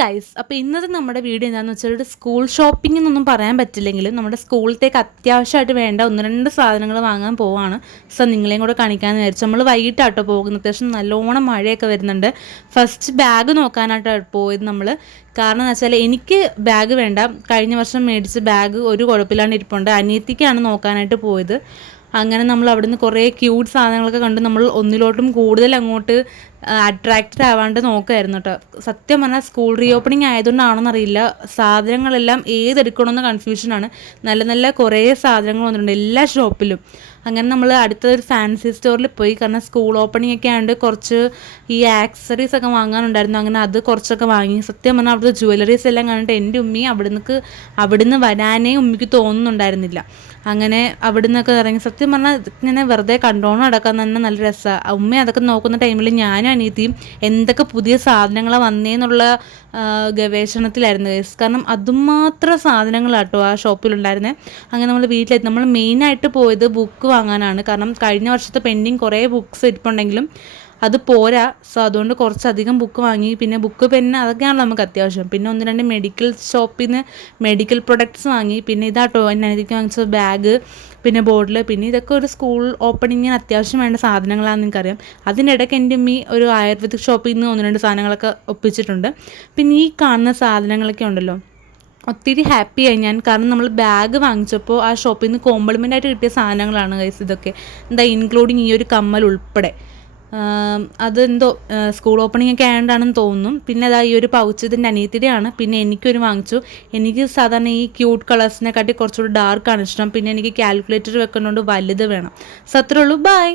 Guys, അപ്പോൾ ഇന്നത്തെ നമ്മുടെ വീഡിയോ എന്താണെന്ന് വെച്ചാൽ ഒരു സ്കൂൾ ഷോപ്പിംഗ് എന്നൊന്നും പറയാൻ പറ്റില്ലെങ്കിലും നമ്മുടെ സ്കൂളിലേക്ക് അത്യാവശ്യമായിട്ട് വേണ്ട ഒന്ന് രണ്ട് സാധനങ്ങൾ വാങ്ങാൻ പോവാണ്. സോ നിങ്ങളെയും കൂടെ കാണിക്കാമെന്ന് വിചാരിച്ചു. നമ്മൾ വൈകിട്ടാട്ടോ പോകുന്നത്. അത്യാവശ്യം നല്ലോണം മഴയൊക്കെ വരുന്നുണ്ട്. ഫസ്റ്റ് ബാഗ് നോക്കാനായിട്ടാണ് പോയത് നമ്മൾ. കാരണം എന്ന് വെച്ചാൽ എനിക്ക് ബാഗ് വേണ്ട, കഴിഞ്ഞ വർഷം മേടിച്ച ബാഗ് ഒരു കുഴപ്പമില്ലാണ്ട് ഇരിപ്പുണ്ട്. അനിയത്തിക്കാണ് നോക്കാനായിട്ട് പോയത്. അങ്ങനെ നമ്മൾ അവിടുന്ന് കുറേ ക്യൂട്ട് സാധനങ്ങളൊക്കെ കണ്ട് നമ്മൾ ഒന്നിലോട്ടും കൂടുതൽ അങ്ങോട്ട് അട്രാക്റ്റഡ് ആവാണ്ട് നോക്കുമായിരുന്നു കേട്ടോ. സത്യം പറഞ്ഞാൽ സ്കൂൾ റീ ഓപ്പണിംഗ് ആയതുകൊണ്ടാണെന്നറിയില്ല, സാധനങ്ങളെല്ലാം ഏതെടുക്കണമെന്ന് കൺഫ്യൂഷനാണ്. നല്ല നല്ല കുറേ സാധനങ്ങൾ വന്നിട്ടുണ്ട് എല്ലാ ഷോപ്പിലും. അങ്ങനെ നമ്മൾ അടുത്തൊരു ഫാൻസി സ്റ്റോറിൽ പോയി. കാരണം സ്കൂൾ ഓപ്പണിംഗ് ഒക്കെ ആയതുകൊണ്ട് കുറച്ച് ഈ ആക്സസറീസ് ഒക്കെ വാങ്ങാനുണ്ടായിരുന്നു. അങ്ങനെ അത് കുറച്ചൊക്കെ വാങ്ങി. സത്യം പറഞ്ഞാൽ അവിടുത്തെ ജ്വല്ലറീസ് എല്ലാം കണ്ടിട്ട് എൻ്റെ ഉമ്മി അവിടുന്ന് വരാനേ ഉമ്മിക്ക് തോന്നുന്നുണ്ടായിരുന്നില്ല. അങ്ങനെ അവിടെ നിന്നൊക്കെ ഇറങ്ങി സത്യം പറഞ്ഞാൽ ഇങ്ങനെ വെറുതെ കണ്ടോണം നടക്കാൻ തന്നെ നല്ല രസമാണ്. ഉമ്മ അതൊക്കെ നോക്കുന്ന ടൈമിൽ ഞാനും അനിയത്തിയും എന്തൊക്കെ പുതിയ സാധനങ്ങളാണ് വന്നേന്നുള്ള ഗവേഷണത്തിലായിരുന്നു ഗൈസ്. കാരണം അതുമാത്രം സാധനങ്ങളാട്ടോ ആ ഷോപ്പിലുണ്ടായിരുന്നത്. അങ്ങനെ നമ്മൾ വീട്ടിലെത്തി. നമ്മൾ മെയിനായിട്ട് പോയത് ബുക്ക് വാങ്ങാനാണ്. കാരണം കഴിഞ്ഞ വർഷത്തെ പെൻഡിങ് കുറേ ബുക്ക്സ് ഇരിപ്പുണ്ടെങ്കിലും അത് പോരാ. സോ അതുകൊണ്ട് കുറച്ചധികം ബുക്ക് വാങ്ങി. പിന്നെ ബുക്ക്, പെന്ന് അതൊക്കെയാണല്ലോ നമുക്ക് അത്യാവശ്യം. പിന്നെ ഒന്ന് രണ്ട് മെഡിക്കൽ ഷോപ്പിൽ നിന്ന് മെഡിക്കൽ പ്രൊഡക്ട്സ് വാങ്ങി. പിന്നെ ഇതാട്ടോ എന്നെ എനിക്ക് വാങ്ങിച്ച ബാഗ്, പിന്നെ ബോട്ടിൽ. പിന്നെ ഇതൊക്കെ ഒരു സ്കൂൾ ഓപ്പണിങ്ങിന് അത്യാവശ്യം വേണ്ട സാധനങ്ങളാണെന്ന് എനിക്കറിയാം. അതിനിടയ്ക്ക് എൻ്റെ ഉമ്മി ഒരു ആയുർവേദിക് ഷോപ്പിൽ നിന്ന് ഒന്ന് രണ്ട് സാധനങ്ങളൊക്കെ ഒപ്പിച്ചിട്ടുണ്ട്. പിന്നെ ഈ കാണുന്ന സാധനങ്ങളൊക്കെ ഉണ്ടല്ലോ, ഒത്തിരി ഹാപ്പിയായി ഞാൻ. കാരണം നമ്മൾ ബാഗ് വാങ്ങിച്ചപ്പോൾ ആ ഷോപ്പിൽ നിന്ന് കോംപ്ലിമെൻ്റ് ആയിട്ട് കിട്ടിയ സാധനങ്ങളാണ് ഗൈസ് ഇതൊക്കെ. എന്താ ഇൻക്ലൂഡിങ് ഈ ഒരു കമ്മൽ ഉൾപ്പെടെ. അതെന്തോ സ്കൂൾ ഓപ്പണിംഗ് ഒക്കെ ആയതുകൊണ്ടാണെന്ന് തോന്നുന്നു. പിന്നെ അതാ ഈ ഒരു പൗച്ച് ഇതിൻ്റെ അനിയത്തിയുടെയാണ്. പിന്നെ എനിക്കൊരു വാങ്ങിച്ചു. എനിക്ക് സാധാരണ ഈ ക്യൂട്ട് കളേഴ്സിനെക്കാട്ടി കുറച്ചുകൂടി ഡാർക്കാണ് ഇഷ്ടം. പിന്നെ എനിക്ക് കാൽക്കുലേറ്റർ വെക്കുന്നതുകൊണ്ട് വലുത് വേണം. സോ അത്രേ ഉള്ളൂ. ബൈ.